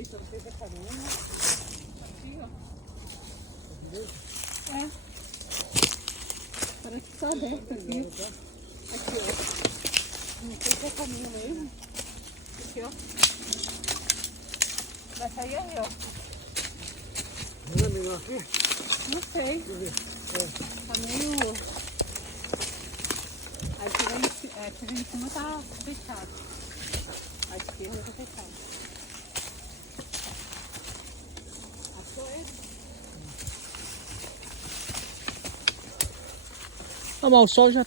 direita, não sei se é caminho. Aqui, ó. É. Parece que tá aberto aqui. Aqui, ó. Não sei se é caminho mesmo. Aqui, ó. Vai sair aí, ó. Não é melhor aqui? Não sei. Tá meio... A tira em cima tá fechado. A esquerda tá fechada. Achou ele? Ah, mas o sol já